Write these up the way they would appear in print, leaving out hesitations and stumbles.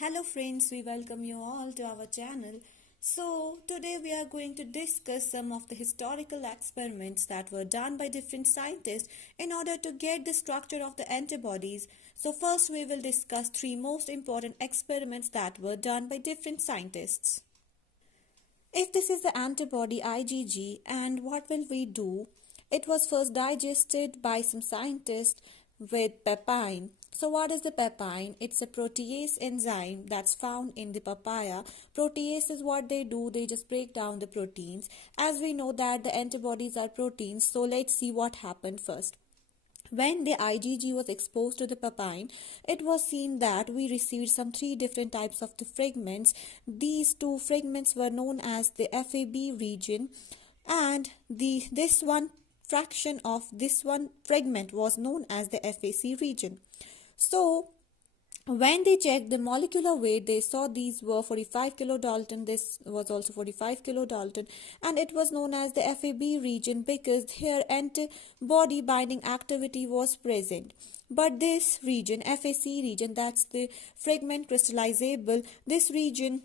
Hello friends, we welcome you all to our channel. So today we are going to discuss some of the historical experiments that were done by different scientists in order to get the structure of the antibodies. So first we will discuss three most important experiments that were done by different scientists. If this is the antibody IgG, and what will we do? It was first digested by some scientists with pepine. So what is the pepine? It's a protease enzyme that's found in the papaya. Protease is what they do, they just break down the proteins. As we know that the antibodies are proteins, so let's see what happened first. When the IgG was exposed to the pepine, it was seen that we received some three different types of the fragments. These two fragments were known as the FAB region, and this one fraction of this one fragment was known as the FAC region. So when they checked the molecular weight, they saw these were 45 kilodalton, this was also 45 kilodalton, and it was known as the FAB region because here antibody binding activity was present. But this region, FAC region, that's the fragment crystallizable, this region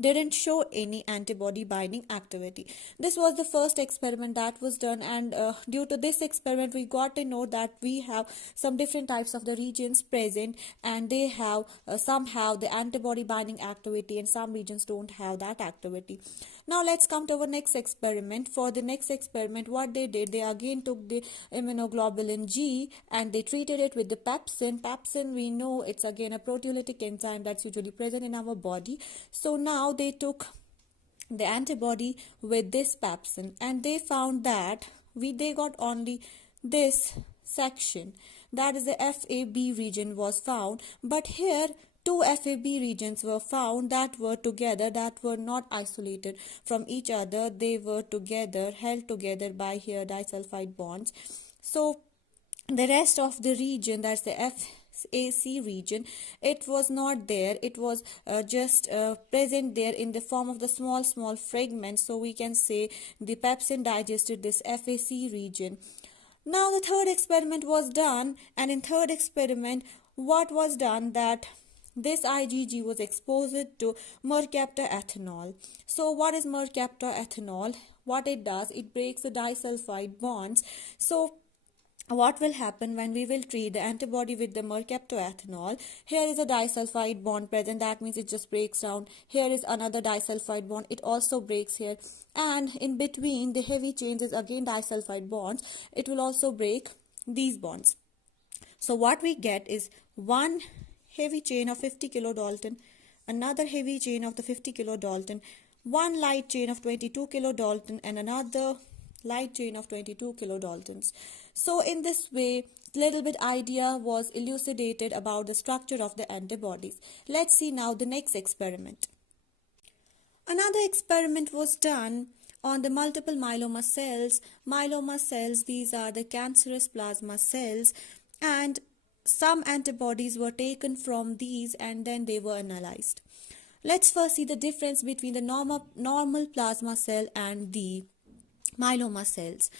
didn't show any antibody binding activity. This was the first experiment that was done, and due to this experiment we got to know that we have some different types of the regions present, and they have somehow the antibody binding activity, and some regions don't have that activity. Now let's come to our next experiment. For the next experiment, what they did, they again took the immunoglobulin G and they treated it with the pepsin. Pepsin, we know it's again a proteolytic enzyme that's usually present in our body. So now they took the antibody with this pepsin, and they found that they got only this section, that is the FAB region was found, but here two FAB regions were found that were together, that were not isolated from each other. They were together, held together by here disulfide bonds. So the rest of the region, that's the FAC region, it was not there. It was just present there in the form of the small fragments. So we can say the pepsin digested this FAC region. Now the third experiment was done, and in third experiment what was done, that this IgG was exposed to mercaptoethanol. So what is mercaptoethanol? What it does, it breaks the disulfide bonds. So what will happen when we will treat the antibody with the mercaptoethanol? Here is a disulfide bond present, that means it just breaks down. Here is another disulfide bond, it also breaks here, and in between the heavy chains is again disulfide bonds, it will also break these bonds. So what we get is one heavy chain of 50 kilodalton, another heavy chain of the 50 kilodalton, one light chain of 22 kilodalton, and another light chain of 22 kilodaltons. So in this way, little bit idea was elucidated about the structure of the antibodies. Let's see now the next experiment. Another experiment was done on the multiple myeloma cells. Myeloma cells, these are the cancerous plasma cells, and some antibodies were taken from these and then they were analyzed. Let's first see the difference between the normal plasma cell and the myeloma cells.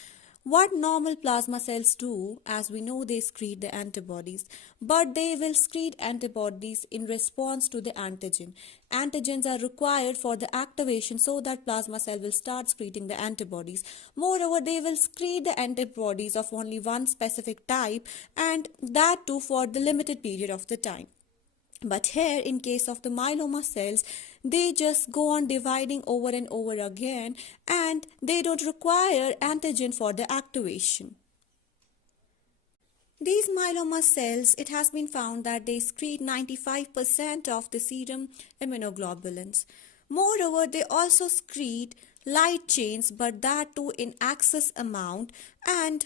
What normal plasma cells do, as we know, they secrete the antibodies, but they will secrete antibodies in response to the antigen. Antigens are required for the activation so that plasma cell will start secreting the antibodies. Moreover, they will secrete the antibodies of only one specific type, and that too for the limited period of the time. But here, in case of the myeloma cells, they just go on dividing over and over again, and they don't require antigen for the activation. These myeloma cells, it has been found that they secrete 95% of the serum immunoglobulins. Moreover, they also secrete light chains, but that too in excess amount, and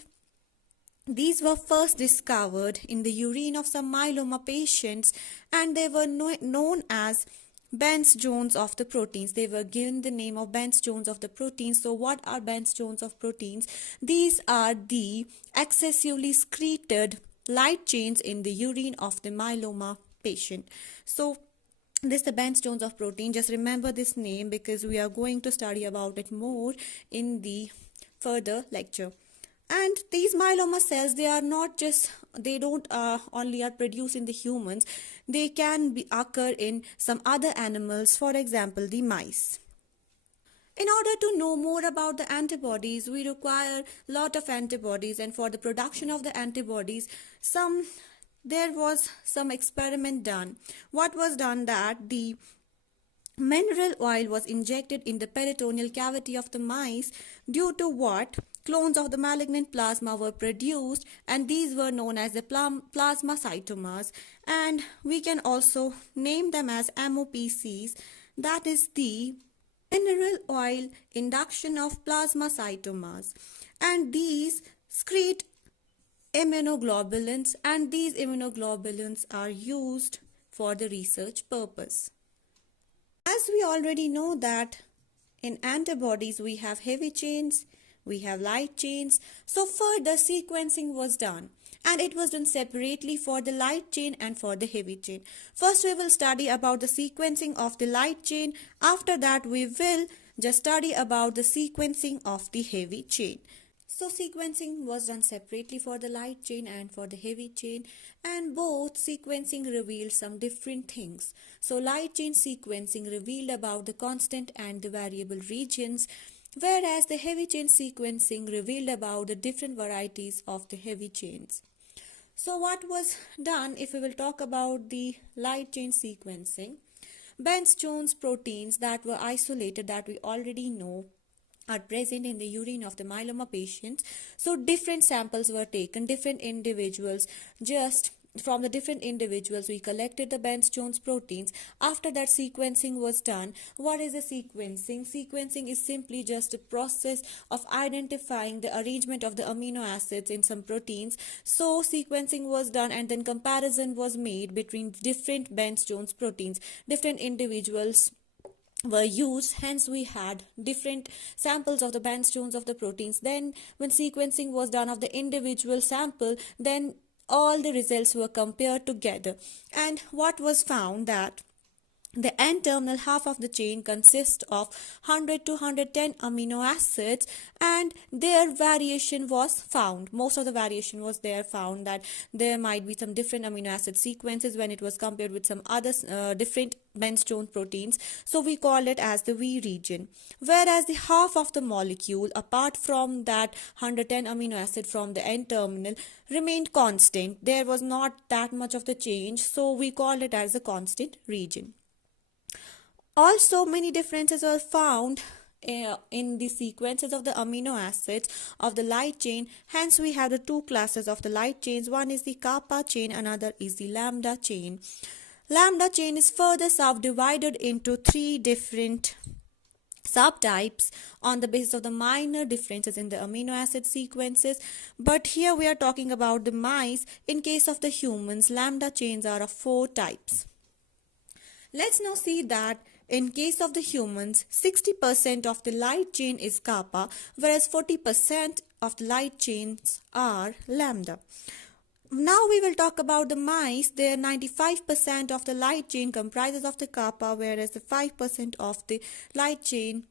these were first discovered in the urine of some myeloma patients, and they were known as Bandstones of the proteins. They were given the name of Bandstones of the proteins. So what are Bandstones of proteins? These are the excessively secreted light chains in the urine of the myeloma patient. So this is the Bandstones of protein. Just remember this name because we are going to study about it more in the further lecture. And these myeloma cells, they are not just, they don't only are produced in the humans, they can be occur in some other animals, for example the mice. In order to know more about the antibodies, we require a lot of antibodies, and for the production of the antibodies, there was some experiment done. What was done, that the mineral oil was injected in the peritoneal cavity of the mice, due to what clones of the malignant plasma were produced, and these were known as the plasmacytomas, and we can also name them as MOPCs, that is the mineral oil induction of plasmacytomas. And these secrete immunoglobulins, and these immunoglobulins are used for the research purpose. As we already know that in antibodies we have heavy chains, we have light chains. So further sequencing was done, and it was done separately for the light chain and for the heavy chain. First we will study about the sequencing of the light chain. After that we will just study about the sequencing of the heavy chain. So sequencing was done separately for the light chain and for the heavy chain, and both sequencing revealed some different things. So light chain sequencing revealed about the constant and the variable regions, whereas the heavy chain sequencing revealed about the different varieties of the heavy chains. So what was done, if we will talk about the light chain sequencing, Bandstones proteins that were isolated, that we already know are present in the urine of the myeloma patients. So different samples were taken, different individuals, just from the different individuals we collected the Bandstones proteins. After that sequencing was done. What is the sequencing? Sequencing is simply just a process of identifying the arrangement of the amino acids in some proteins. So sequencing was done, and then comparison was made between different Bandstones proteins. Different individuals were used, hence we had different samples of the Bandstones of the proteins. Then when sequencing was done of the individual sample, then all the results were compared together, and what was found, that the N-terminal half of the chain consists of 100 to 110 amino acids, and their variation was found. Most of the variation was there found, that there might be some different amino acid sequences when it was compared with some other different Bandstone proteins. So we call it as the V region. Whereas the half of the molecule, apart from that 110 amino acid from the N-terminal, remained constant. There was not that much of the change, so we call it as the constant region. Also, many differences were found in the sequences of the amino acids of the light chain. Hence, we have the two classes of the light chains. One is the kappa chain, another is the lambda chain. Lambda chain is further subdivided into three different subtypes on the basis of the minor differences in the amino acid sequences. But here we are talking about the mice. In case of the humans, lambda chains are of 4 types. Let's now see that in case of the humans, 60% of the light chain is kappa, whereas 40% of the light chains are lambda. Now we will talk about the mice. There 95% of the light chain comprises of the kappa, whereas the 5% of the light chain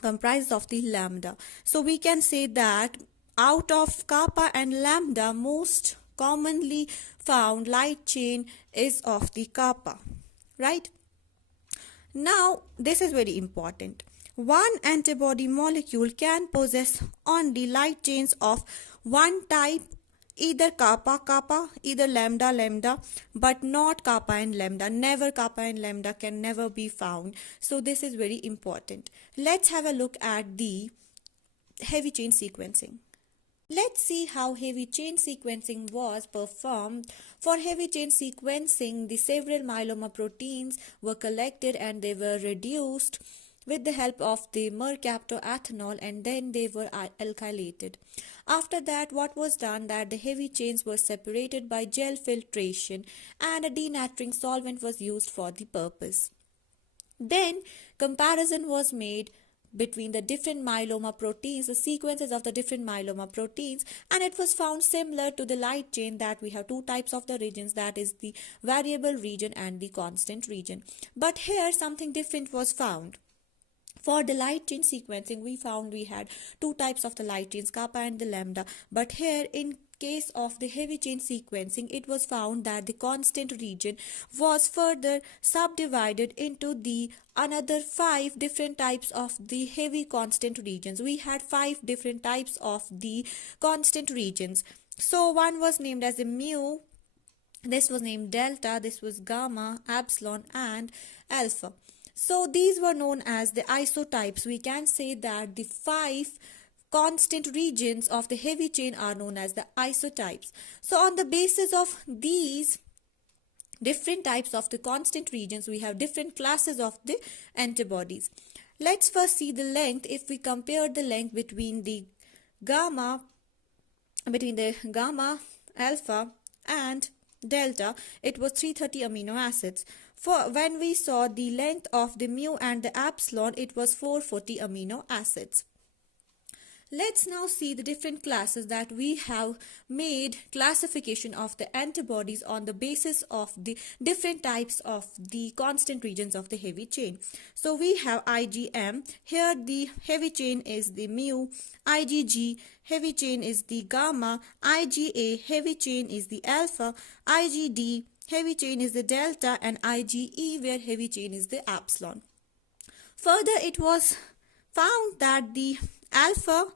comprises of the lambda. So we can say that out of kappa and lambda, most commonly found light chain is of the kappa, right? Now, this is very important. One antibody molecule can possess only light chains of one type, either kappa kappa, either lambda lambda, but not kappa and lambda. Never kappa and lambda can never be found. So this is very important. Let's have a look at the heavy chain sequencing. Let's see how heavy chain sequencing was performed. For heavy chain sequencing, the several myeloma proteins were collected and they were reduced with the help of the mercaptoethanol, and then they were alkylated. After that, what was done, that the heavy chains were separated by gel filtration, and a denaturing solvent was used for the purpose. Then comparison was made between the different myeloma proteins, the sequences of the different myeloma proteins, and it was found similar to the light chain, that we have two types of the regions, that is the variable region and the constant region. But here something different was found. For the light chain sequencing, we found we had two types of the light chains, kappa and the lambda. But here, in case of the heavy chain sequencing, it was found that the constant region was further subdivided into the another 5 different types of the heavy constant regions. We had 5 different types of the constant regions. So one was named as the mu, this was named delta, this was gamma, epsilon, and alpha. So these were known as the isotypes. We can say that the 5 constant regions of the heavy chain are known as the isotypes. So on the basis of these different types of the constant regions, we have different classes of the antibodies. Let's first see the length. If we compare the length between the gamma, alpha, and delta, it was 330 amino acids. For when we saw the length of the mu and the epsilon, it was 440 amino acids. Let's now see the different classes that we have made classification of the antibodies on the basis of the different types of the constant regions of the heavy chain. So we have IgM. Here the heavy chain is the mu. IgG, heavy chain is the gamma. IgA, heavy chain is the alpha. IgD, heavy chain is the delta, and IgE, where heavy chain is the epsilon. Further, it was found that the alpha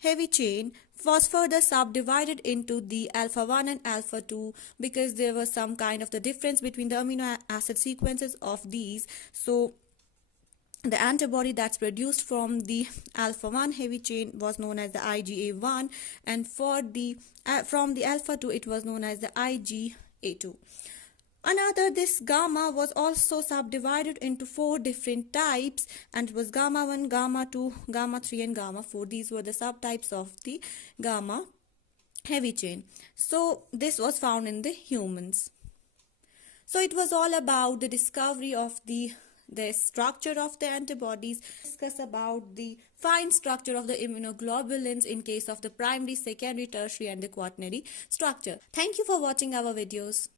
heavy chain was further subdivided into the alpha 1 and alpha 2 because there was some kind of the difference between the amino acid sequences of these. So the antibody that's produced from the alpha 1 heavy chain was known as the IgA1, and for the from the alpha 2 it was known as the IgA2. Another, this gamma was also subdivided into 4 different types, and it was gamma 1, gamma 2, gamma 3, and gamma 4. These were the subtypes of the gamma heavy chain. So this was found in the humans. So it was all about the discovery of the structure of the antibodies. Discuss about the fine structure of the immunoglobulins in case of the primary, secondary, tertiary, and the quaternary structure. Thank you for watching our videos.